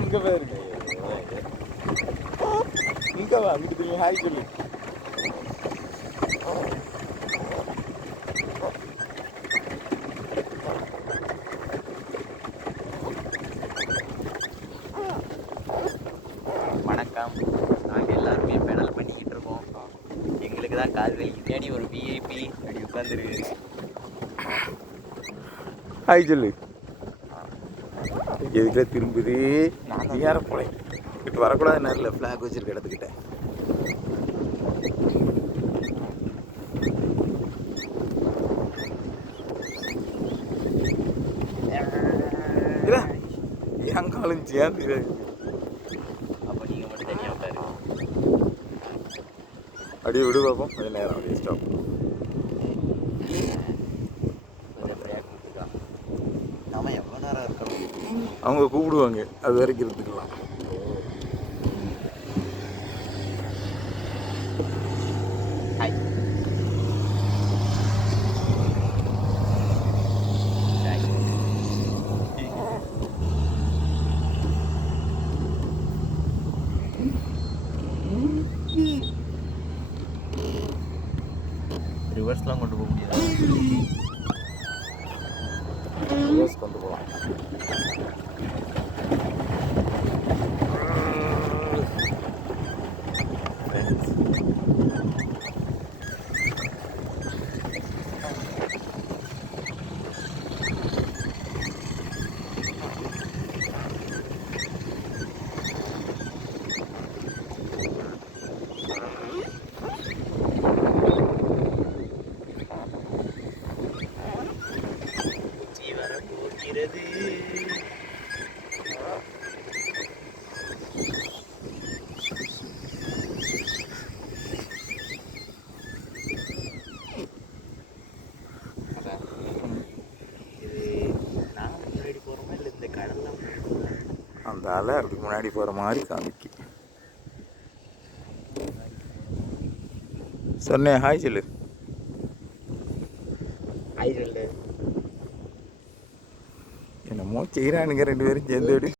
இங்கே போயிருங்க. இங்கே வா, வீட்டுக்கு ஹாய் சொல்லு. வணக்கம். நாங்கள் எல்லாருமே பெடல் பண்ணிக்கிட்டு இருக்கோம். எங்களுக்கு தான் கால் வலி. தேடி ஒரு விஐபி அப்படி உட்காந்துருக்கு. ஹாய் சொல்லு. எதுக்குள்ள திரும்புது? நீ யார போல இப்போ வரக்கூடாது. நேரில் ஃப்ளாக் வச்சிருக்க இடத்துக்கிட்ட ஏன் காலம் சேர்ந்து. அப்போ நீங்கள் மட்டும் தனியாக உட்காரு. அப்படியே விடு பார்ப்போம். கொஞ்சம் நேரம் அப்படியே ஸ்டாப். நம்ம எவ்வளோ நேரம் இருக்கணும்? அவங்க கூப்பிடுவாங்க, அது வரைக்கும் இருந்துக்கலாம். ரிவர்ஸ்லாம் கொண்டு போக முடியாது. ரிவர்ஸ் கொண்டு போகலாம். அந்த அலை அதுக்கு முன்னாடி போகிற மாதிரி காமிக்கு. சொன்னேன் ஹாய் சொல்லு. ஹாய் சொல்லு. என்னமோ செய்கிறானுங்க ரெண்டு பேரும் சேர்ந்து.